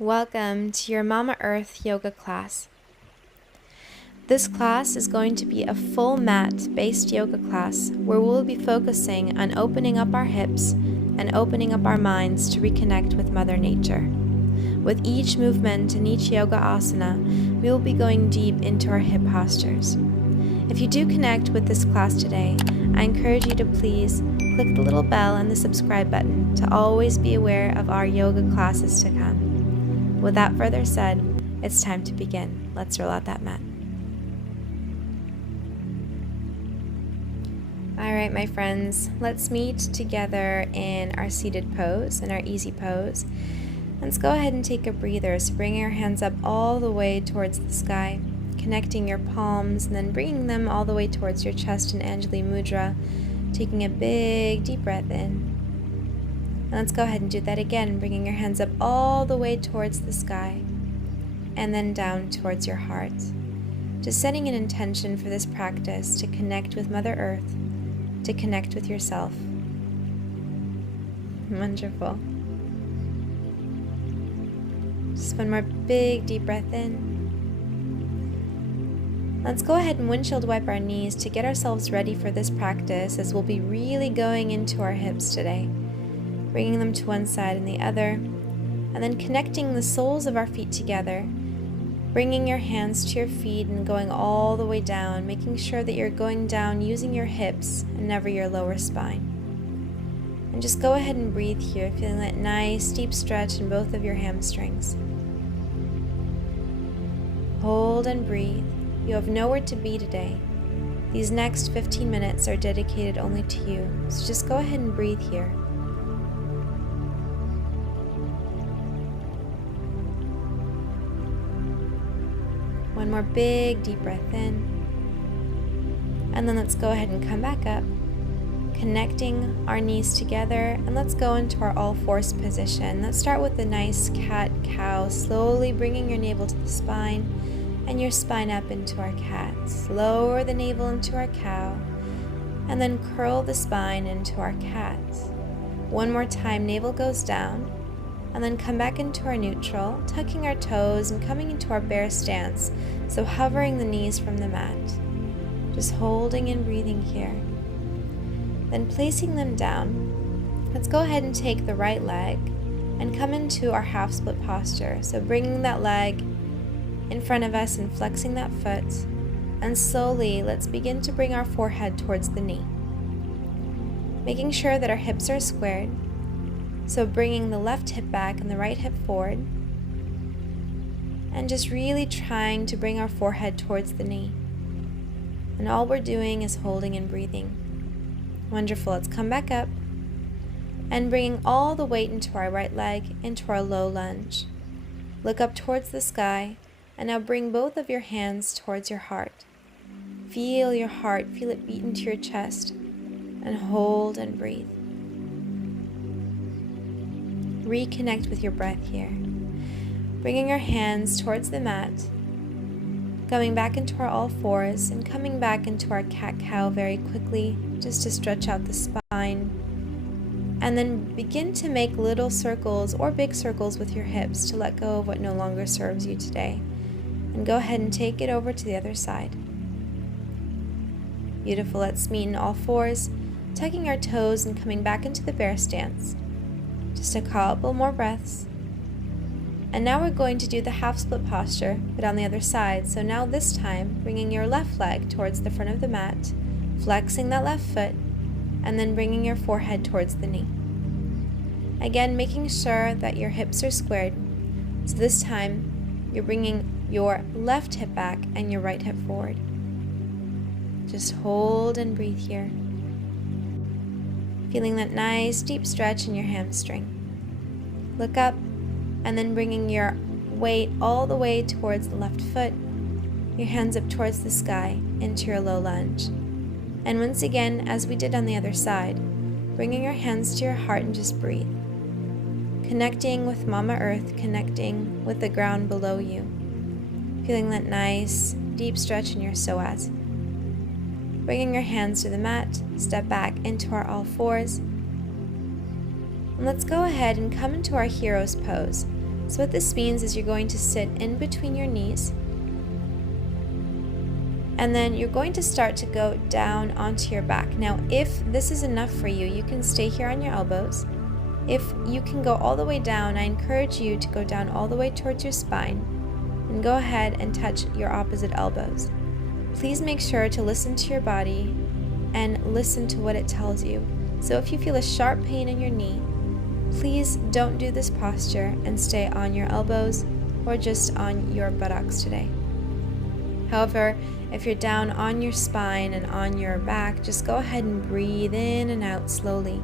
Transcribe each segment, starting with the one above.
Welcome to your Mama Earth yoga class. This class is going to be a full mat-based yoga class where we'll be focusing on opening up our hips and opening up our minds to reconnect with Mother Nature. With each movement and each yoga asana, we will be going deep into our hip postures. If you do connect with this class today, I encourage you to please click the little bell and the subscribe button to always be aware of our yoga classes to come. Without further said, it's time to begin. Let's roll out that mat. All right, my friends, let's meet together in our seated pose, in our easy pose. Let's go ahead and take a breather. So bring your hands up all the way towards the sky, connecting your palms and then bringing them all the way towards your chest in Anjali Mudra, taking a big deep breath in. And let's go ahead and do that again, bringing your hands up all the way towards the sky and then down towards your heart. Just setting an intention for this practice to connect with Mother Earth, to connect with yourself. Wonderful. Just one more big deep breath in. Let's go ahead and windshield wipe our knees to get ourselves ready for this practice, as we'll be really going into our hips today. Bringing them to one side and the other, and then connecting the soles of our feet together, bringing your hands to your feet and going all the way down, making sure that you're going down using your hips and never your lower spine. And just go ahead and breathe here, feeling that nice deep stretch in both of your hamstrings. Hold and breathe. You have nowhere to be today. These next 15 minutes are dedicated only to you, so just go ahead and breathe here. One more big deep breath in. And then let's go ahead and come back up, connecting our knees together, and let's go into our all fours position. Let's start with a nice cat-cow, slowly bringing your navel to the spine and your spine up into our cat. Lower the navel into our cow, and then curl the spine into our cat. One more time, navel goes down, and then come back into our neutral, tucking our toes and coming into our bear stance, so hovering the knees from the mat. Just holding and breathing here. Then placing them down, let's go ahead and take the right leg and come into our half split posture. So bringing that leg in front of us and flexing that foot, and slowly let's begin to bring our forehead towards the knee. Making sure that our hips are squared. So bringing the left hip back and the right hip forward, and just really trying to bring our forehead towards the knee. And all we're doing is holding and breathing. Wonderful. Let's come back up and bringing all the weight into our right leg into our low lunge. Look up towards the sky, and now bring both of your hands towards your heart. Feel your heart, feel it beat into your chest, and hold and breathe. Reconnect with your breath here. Bringing your hands towards the mat, going back into our all fours and coming back into our cat-cow very quickly, just to stretch out the spine. And then begin to make little circles or big circles with your hips to let go of what no longer serves you today. And go ahead and take it over to the other side. Beautiful. Let's meet in all fours, tucking our toes and coming back into the bear stance. Just a couple more breaths. And now we're going to do the half split posture, but on the other side. So now this time, bringing your left leg towards the front of the mat, flexing that left foot, and then bringing your forehead towards the knee. Again, making sure that your hips are squared. So this time, you're bringing your left hip back and your right hip forward. Just hold and breathe here. Feeling that nice deep stretch in your hamstring. Look up, and then bringing your weight all the way towards the left foot, your hands up towards the sky into your low lunge. And once again, as we did on the other side, bringing your hands to your heart and just breathe. Connecting with Mama Earth, connecting with the ground below you. Feeling that nice deep stretch in your soaz. Bringing your hands to the mat, step back into our all fours. And let's go ahead and come into our hero's pose. So what this means is you're going to sit in between your knees, and then you're going to start to go down onto your back. Now, if this is enough for you, you can stay here on your elbows. If you can go all the way down, I encourage you to go down all the way towards your spine and go ahead and touch your opposite elbows. Please make sure to listen to your body and listen to what it tells you. So if you feel a sharp pain in your knee, please don't do this posture and stay on your elbows or just on your buttocks today. However, if you're down on your spine and on your back, just go ahead and breathe in and out slowly.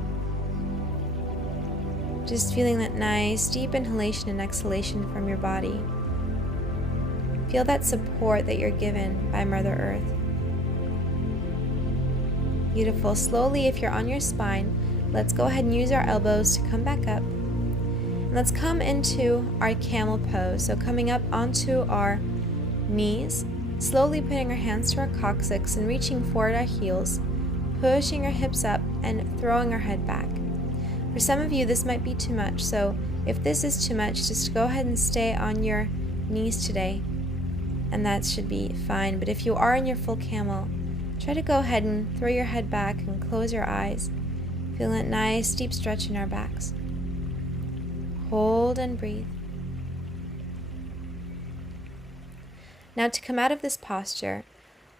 Just feeling that nice deep inhalation and exhalation from your body. Feel that support that you're given by Mother Earth. Beautiful. Slowly, if you're on your spine, let's go ahead and use our elbows to come back up. And let's come into our camel pose. So coming up onto our knees, slowly putting our hands to our coccyx and reaching forward our heels, pushing our hips up and throwing our head back. For some of you, this might be too much, so if this is too much, just go ahead and stay on your knees today, and that should be fine. But if you are in your full camel, try to go ahead and throw your head back and close your eyes. Feel that nice deep stretch in our backs. Hold and breathe. Now, to come out of this posture,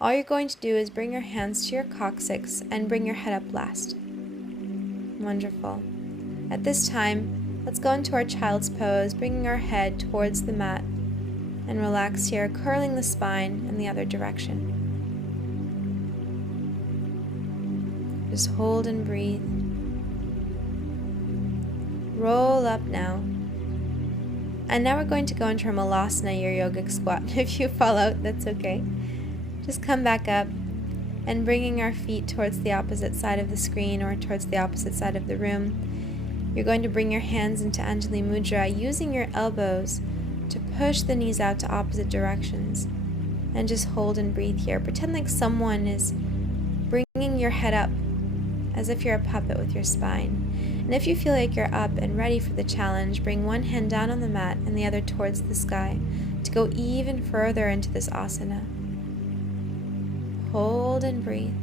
all you're going to do is bring your hands to your coccyx and bring your head up last. Wonderful. At this time, let's go into our child's pose, bringing our head towards the mat and relax here, curling the spine in the other direction. Just hold and breathe. Roll up now. And now we're going to go into our malasana, your yogic squat. If you fall out, that's okay. Just come back up and bringing our feet towards the opposite side of the screen or towards the opposite side of the room. You're going to bring your hands into Anjali Mudra, using your elbows to push the knees out to opposite directions. And just hold and breathe here. Pretend like someone is bringing your head up as if you're a puppet with your spine. And if you feel like you're up and ready for the challenge, bring one hand down on the mat and the other towards the sky to go even further into this asana. Hold and breathe.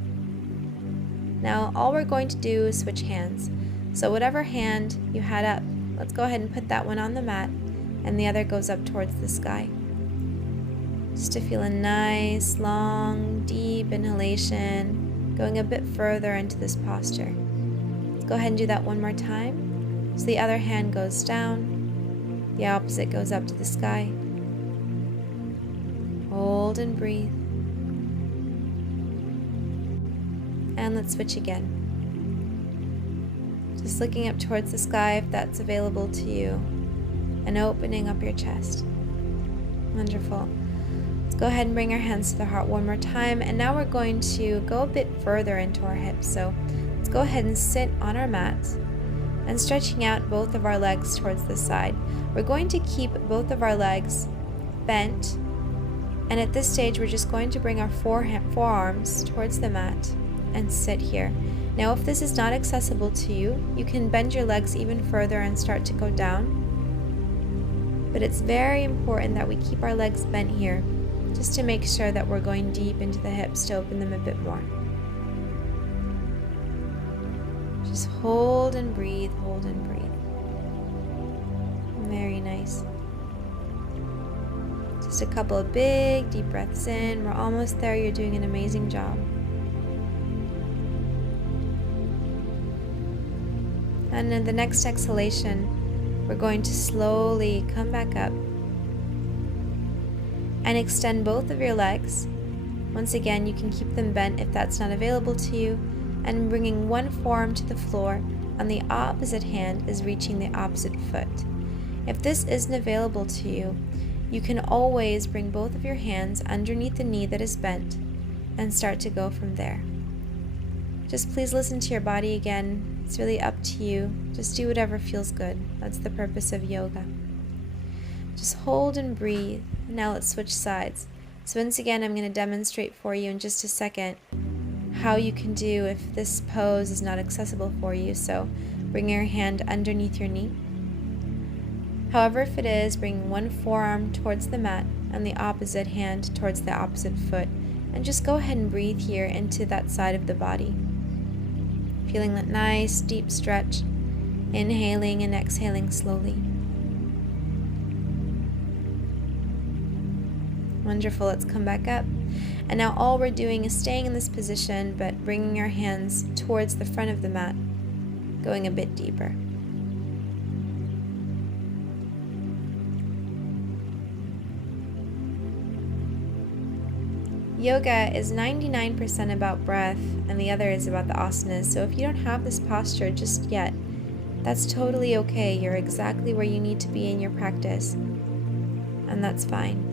Now all we're going to do is switch hands. So whatever hand you had up, let's go ahead and put that one on the mat and the other goes up towards the sky. Just to feel a nice, long, deep inhalation, going a bit further into this posture. Let's go ahead and do that one more time. So the other hand goes down, the opposite goes up to the sky. Hold and breathe. And let's switch again. Just looking up towards the sky if that's available to you, and opening up your chest. Wonderful. Let's go ahead and bring our hands to the heart one more time, and now we're going to go a bit further into our hips. So let's go ahead and sit on our mats and stretching out both of our legs towards the side. We're going to keep both of our legs bent, and at this stage we're just going to bring our forearms towards the mat and sit here. Now if this is not accessible to you, you can bend your legs even further and start to go down. But it's very important that we keep our legs bent here, just to make sure that we're going deep into the hips to open them a bit more. Just hold and breathe, hold and breathe. Very nice. Just a couple of big deep breaths in. We're almost there. You're doing an amazing job. And in the next exhalation, we're going to slowly come back up and extend both of your legs. Once again, you can keep them bent if that's not available to you, and bringing one forearm to the floor on the opposite hand is reaching the opposite foot. If this isn't available to you, you can always bring both of your hands underneath the knee that is bent and start to go from there. Just please listen to your body again. It's really up to you. Just do whatever feels good. That's the purpose of yoga. Just hold and breathe. Now let's switch sides. So once again, I'm going to demonstrate for you in just a second how you can do if this pose is not accessible for you. So bring your hand underneath your knee. However, if it is, bring one forearm towards the mat and the opposite hand towards the opposite foot, and just go ahead and breathe here into that side of the body. Feeling that nice deep stretch, inhaling and exhaling slowly. Wonderful, let's come back up. And now all we're doing is staying in this position, but bringing our hands towards the front of the mat, going a bit deeper. Yoga is 99% about breath, and the other is about the asanas. So if you don't have this posture just yet, that's totally okay. You're exactly where you need to be in your practice, and that's fine.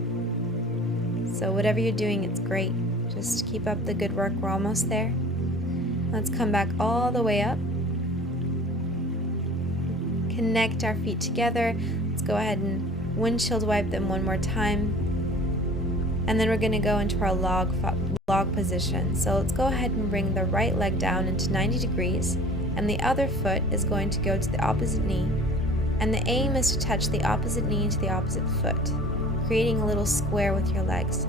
So whatever you're doing, it's great. Just keep up the good work. We're almost there. Let's come back all the way up. Connect our feet together. Let's go ahead and windshield wipe them one more time. And then we're going to go into our log position. So let's go ahead and bring the right leg down into 90 degrees. And the other foot is going to go to the opposite knee. And the aim is to touch the opposite knee to the opposite foot, creating a little square with your legs.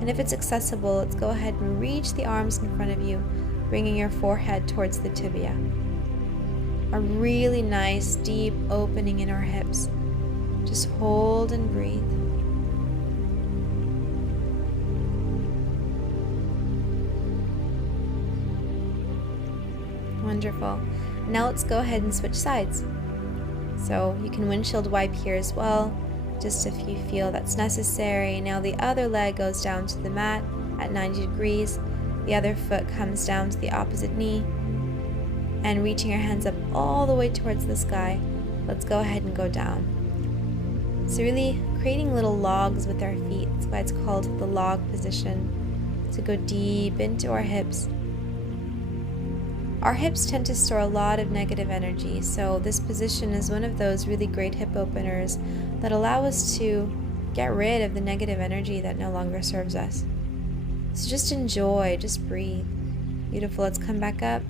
And if it's accessible, let's go ahead and reach the arms in front of you, bringing your forehead towards the tibia. A really nice deep opening in our hips. Just hold and breathe. Wonderful. Now let's go ahead and switch sides. So you can windshield wipe here as well, just if you feel that's necessary. Now the other leg goes down to the mat at 90 degrees. The other foot comes down to the opposite knee. And reaching our hands up all the way towards the sky, let's go ahead and go down. So really creating little logs with our feet. That's why it's called the log position. To go deep into our hips. Our hips tend to store a lot of negative energy, so this position is one of those really great hip openers that allow us to get rid of the negative energy that no longer serves us. So just enjoy, just breathe. Beautiful, let's come back up.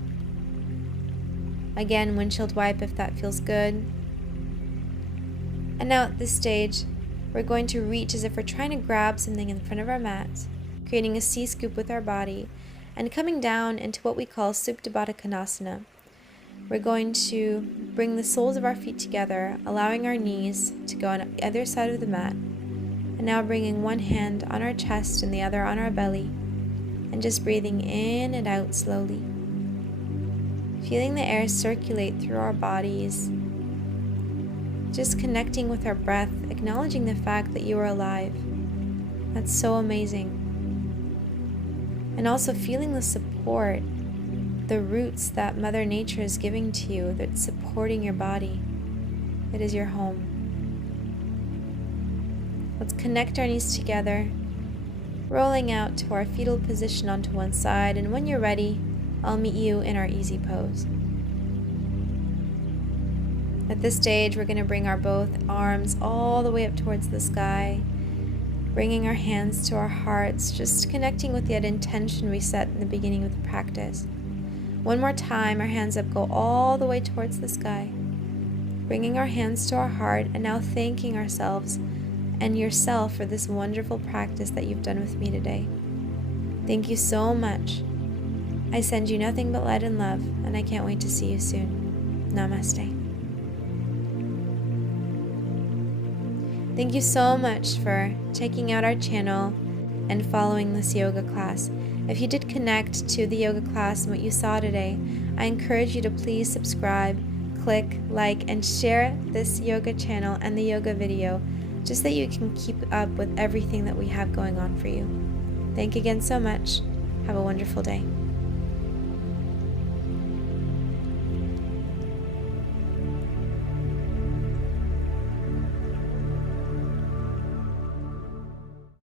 Again, windshield wipe if that feels good. And now at this stage, we're going to reach as if we're trying to grab something in front of our mat, creating a C-scoop with our body, and coming down into what we call Supta Baddha Konasana. We're going to bring the soles of our feet together, allowing our knees to go on either side of the mat, and now bringing one hand on our chest and the other on our belly, and just breathing in and out slowly. Feeling the air circulate through our bodies, just connecting with our breath, acknowledging the fact that you are alive. That's so amazing. And also feeling the support, the roots that Mother Nature is giving to you, that's supporting your body. It is your home. Let's connect our knees together, rolling out to our fetal position onto one side, and when you're ready, I'll meet you in our easy pose. At this stage, we're going to bring our both arms all the way up towards the sky, bringing our hands to our hearts, just connecting with that intention we set in the beginning of the practice. One more time, our hands up, go all the way towards the sky, bringing our hands to our heart, and now thanking ourselves and yourself for this wonderful practice that you've done with me today. Thank you so much. I send you nothing but light and love, and I can't wait to see you soon. Namaste. Thank you so much for checking out our channel and following this yoga class. If you did connect to the yoga class and what you saw today, I encourage you to please subscribe, click, like, and share this yoga channel and the yoga video, just that you can keep up with everything that we have going on for you. Thank you again so much. Have a wonderful day.